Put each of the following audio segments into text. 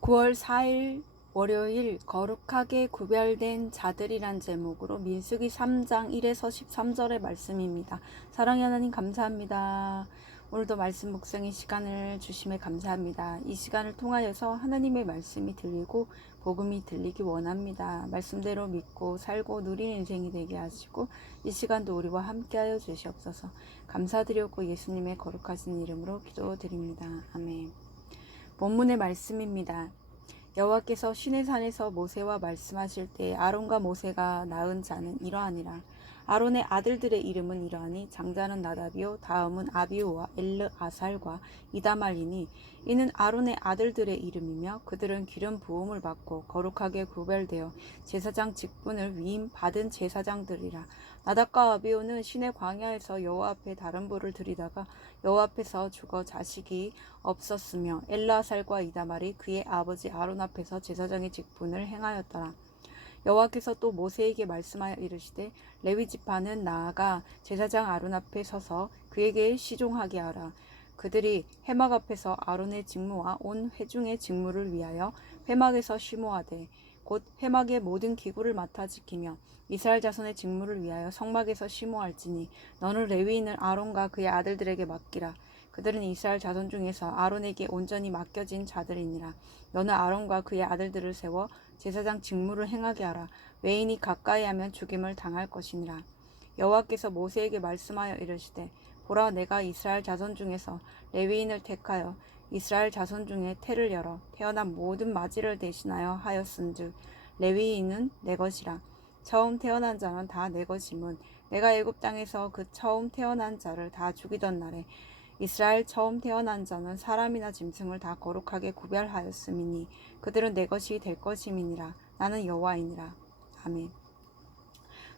9월 4일 월요일 거룩하게 구별된 자들이란 제목으로 민수기 3장 1에서 13절의 말씀입니다. 사랑의 하나님 감사합니다. 오늘도 말씀 묵상의 시간을 주심에 감사합니다. 이 시간을 통하여서 하나님의 말씀이 들리고 복음이 들리기 원합니다. 말씀대로 믿고 살고 누리는 인생이 되게 하시고 이 시간도 우리와 함께하여 주시옵소서. 감사드렸고 예수님의 거룩하신 이름으로 기도드립니다. 아멘. 본문의 말씀입니다. 여호와께서 시내산에서 모세와 말씀하실 때 아론과 모세가 낳은 자는 이러하니라. 아론의 아들들의 이름은 이러하니 장자는 나답이요 다음은 아비후와 엘르아살과 이다말이니 이는 아론의 아들들의 이름이며 그들은 기름 부음을 받고 거룩하게 구별되어 제사장 직분을 위임 받은 제사장들이라. 나답과 아비후는 시내 광야에서 여호와 앞에 다른 불을 들이다가 여호와 앞에서 죽어 자식이 없었으며 엘르아살과 이다말이 그의 아버지 아론 앞에서 제사장의 직분을 행하였더라. 여호와께서 또 모세에게 말씀하여 이르시되 레위 지파는 나아가 제사장 아론 앞에 서서 그에게 시종하게 하라. 그들이 회막 앞에서 아론의 직무와 온 회중의 직무를 위하여 회막에서 심호하되 곧 회막의 모든 기구를 맡아 지키며 이스라엘 자손의 직무를 위하여 성막에서 심호할지니 너는 레위인을 아론과 그의 아들들에게 맡기라. 그들은 이스라엘 자손 중에서 아론에게 온전히 맡겨진 자들이니라. 너는 아론과 그의 아들들을 세워 제사장 직무를 행하게 하라. 외인이 가까이 하면 죽임을 당할 것이니라. 여호와께서 모세에게 말씀하여 이르시되 보라 내가 이스라엘 자손 중에서 레위인을 택하여 이스라엘 자손 중에 태를 열어 태어난 모든 마지를 대신하여 하였은즉 레위인은 내 것이라. 처음 태어난 자는 다 내 것임은 내가 애굽 땅에서 그 처음 태어난 자를 다 죽이던 날에 이스라엘 처음 태어난 자는 사람이나 짐승을 다 거룩하게 구별하였음이니 그들은 내 것이 될 것임이니라. 나는 여호와이니라. 아멘.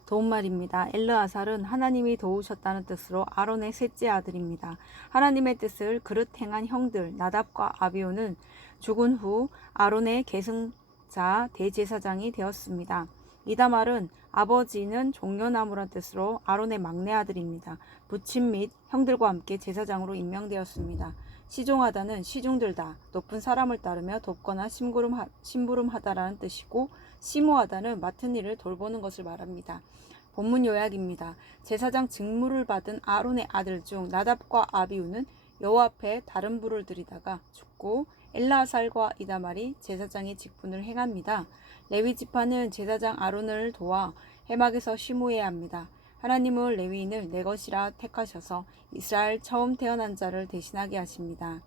도움말입니다. 엘르아살은 하나님이 도우셨다는 뜻으로 아론의 셋째 아들입니다. 하나님의 뜻을 그릇 행한 형들 나답과 아비후는 죽은 후 아론의 계승자 대제사장이 되었습니다. 이다말은 아버지는 종려나무란 뜻으로 아론의 막내 아들입니다. 부친 및 형들과 함께 제사장으로 임명되었습니다. 시종하다는 시중들다, 높은 사람을 따르며 돕거나 심부름하다라는 뜻이고 심호하다는 맡은 일을 돌보는 것을 말합니다. 본문 요약입니다. 제사장 직무를 받은 아론의 아들 중 나답과 아비후는 여호와 앞에 다른 불을 들이다가 죽고 엘르아살과 이다말이 제사장의 직분을 행합니다. 레위 지파는 제사장 아론을 도와 회막에서 심호해야 합니다. 하나님은 레위인을 내 것이라 택하셔서 이스라엘 처음 태어난 자를 대신하게 하십니다.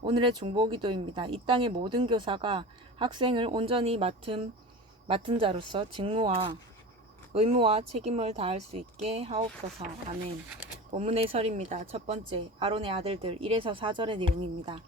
오늘의 중보기도입니다. 이 땅의 모든 교사가 학생을 온전히 맡은 자로서 직무와 의무와 책임을 다할 수 있게 하옵소서. 아멘. 본문의 설입니다. 첫 번째, 아론의 아들들 1에서 4절의 내용입니다.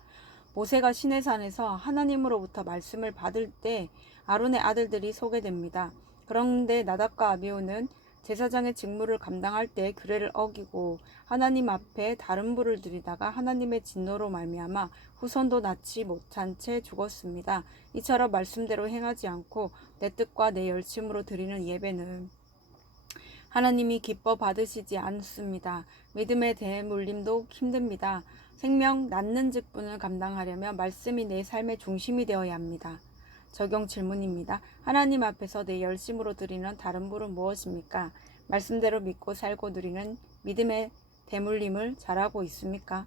모세가 시내산에서 하나님으로부터 말씀을 받을 때 아론의 아들들이 소개됩니다. 그런데 나답과 아비후는 제사장의 직무를 감당할 때 규례를 어기고 하나님 앞에 다른 불을 들이다가 하나님의 진노로 말미암아 후손도 낳지 못한 채 죽었습니다. 이처럼 말씀대로 행하지 않고 내 뜻과 내 열심으로 드리는 예배는 하나님이 기뻐 받으시지 않습니다. 믿음의 대물림도 힘듭니다. 생명 낳는 직분을 감당하려면 말씀이 내 삶의 중심이 되어야 합니다. 적용 질문입니다. 하나님 앞에서 내 열심으로 드리는 다른 불은 무엇입니까? 말씀대로 믿고 살고 누리는 믿음의 대물림을 잘하고 있습니까?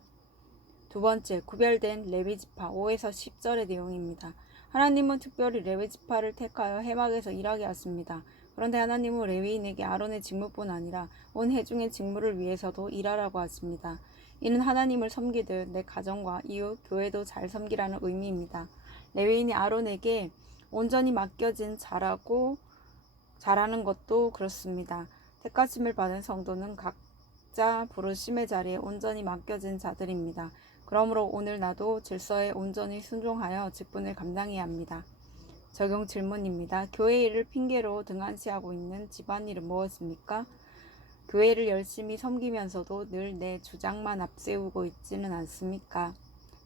두 번째, 구별된 레위지파 5에서 10절의 내용입니다. 하나님은 특별히 레위지파를 택하여 회막에서 일하게 하십니다. 그런데 하나님은 레위인에게 아론의 직무뿐 아니라 온 회중의 직무를 위해서도 일하라고 하십니다. 이는 하나님을 섬기듯 내 가정과 이웃, 교회도 잘 섬기라는 의미입니다. 레위인이 아론에게 온전히 맡겨진 자라고 잘하는 것도 그렇습니다. 택하심을 받은 성도는 각자 부르심의 자리에 온전히 맡겨진 자들입니다. 그러므로 오늘 나도 질서에 온전히 순종하여 직분을 감당해야 합니다. 적용 질문입니다. 교회 일을 핑계로 등한시하고 있는 집안일은 무엇입니까? 교회를 열심히 섬기면서도 늘 내 주장만 앞세우고 있지는 않습니까?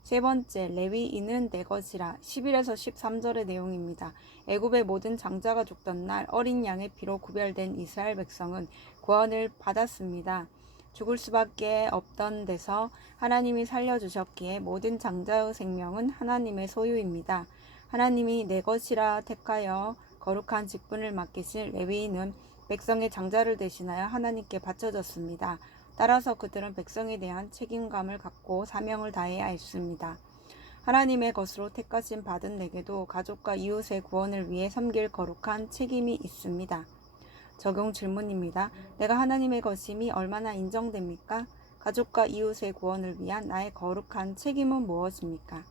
세 번째, 레위인은 내 것이라 11에서 13절의 내용입니다. 애굽의 모든 장자가 죽던 날 어린 양의 피로 구별된 이스라엘 백성은 구원을 받았습니다. 죽을 수밖에 없던 데서 하나님이 살려주셨기에 모든 장자의 생명은 하나님의 소유입니다. 하나님이 내 것이라 택하여 거룩한 직분을 맡기실 레위인은 백성의 장자를 대신하여 하나님께 바쳐졌습니다. 따라서 그들은 백성에 대한 책임감을 갖고 사명을 다해야 했습니다. 하나님의 것으로 택하심 받은 내게도 가족과 이웃의 구원을 위해 섬길 거룩한 책임이 있습니다. 적용 질문입니다. 내가 하나님의 것임이 얼마나 인정됩니까? 가족과 이웃의 구원을 위한 나의 거룩한 책임은 무엇입니까?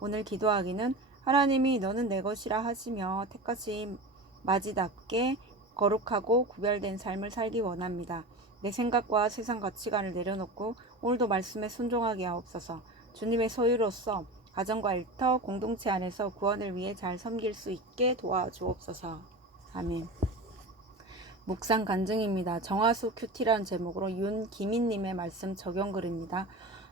오늘 기도하기는 하나님이 너는 내 것이라 하시며 택하신 마지답게 거룩하고 구별된 삶을 살기 원합니다. 내 생각과 세상 가치관을 내려놓고 오늘도 말씀에 순종하게 하옵소서. 주님의 소유로서 가정과 일터, 공동체 안에서 구원을 위해 잘 섬길 수 있게 도와주옵소서. 아멘. 묵상 간증입니다. 정화수 큐티라는 제목으로 윤기민님의 말씀 적용글입니다.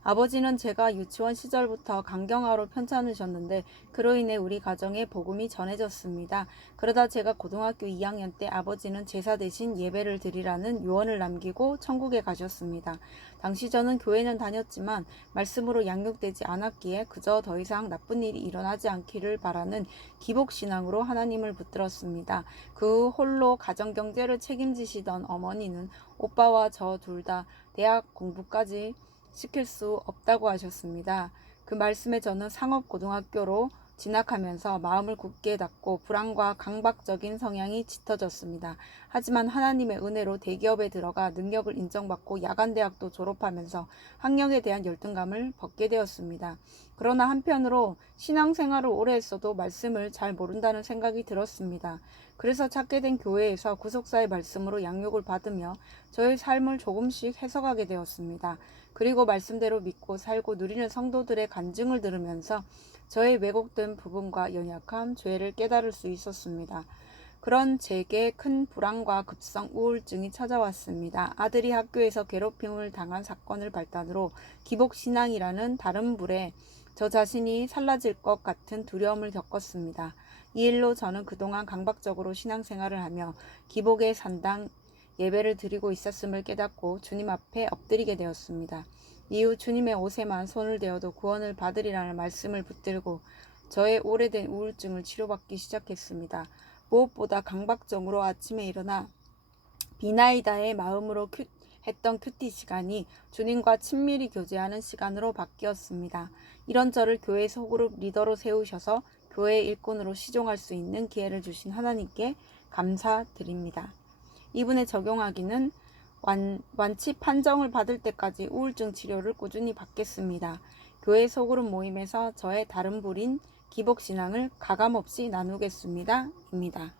아버지는 제가 유치원 시절부터 강경하로 편찮으셨는데 그로 인해 우리 가정에 복음이 전해졌습니다. 그러다 제가 고등학교 2학년 때 아버지는 제사 대신 예배를 드리라는 유언을 남기고 천국에 가셨습니다. 당시 저는 교회는 다녔지만 말씀으로 양육되지 않았기에 그저 더 이상 나쁜 일이 일어나지 않기를 바라는 기복신앙으로 하나님을 붙들었습니다. 그 홀로 가정경제를 책임지시던 어머니는 오빠와 저 둘 다 대학 공부까지 시킬 수 없다고 하셨습니다. 그 말씀에 저는 상업고등학교로 진학하면서 마음을 굳게 닫고 불안과 강박적인 성향이 짙어졌습니다. 하지만 하나님의 은혜로 대기업에 들어가 능력을 인정받고 야간대학도 졸업하면서 학력에 대한 열등감을 벗게 되었습니다. 그러나 한편으로 신앙생활을 오래 했어도 말씀을 잘 모른다는 생각이 들었습니다. 그래서 찾게 된 교회에서 구속사의 말씀으로 양육을 받으며 저의 삶을 조금씩 해석하게 되었습니다. 그리고 말씀대로 믿고 살고 누리는 성도들의 간증을 들으면서 저의 왜곡된 부분과 연약함, 죄를 깨달을 수 있었습니다. 그런 제게 큰 불안과 급성 우울증이 찾아왔습니다. 아들이 학교에서 괴롭힘을 당한 사건을 발단으로 기복신앙이라는 다른 불에 저 자신이 살라질 것 같은 두려움을 겪었습니다. 이 일로 저는 그동안 강박적으로 신앙생활을 하며 기복의 산당 예배를 드리고 있었음을 깨닫고 주님 앞에 엎드리게 되었습니다. 이후 주님의 옷에만 손을 대어도 구원을 받으리라는 말씀을 붙들고 저의 오래된 우울증을 치료받기 시작했습니다. 무엇보다 강박적으로 아침에 일어나 비나이다의 마음으로 했던 큐티 시간이 주님과 친밀히 교제하는 시간으로 바뀌었습니다. 이런 저를 교회 소그룹 리더로 세우셔서 교회 일꾼으로 시종할 수 있는 기회를 주신 하나님께 감사드립니다. 이분에 적용하기는 완치 판정을 받을 때까지 우울증 치료를 꾸준히 받겠습니다. 교회 소그룹 모임에서 저의 다른 불인 기복신앙을 가감없이 나누겠습니다. 입니다.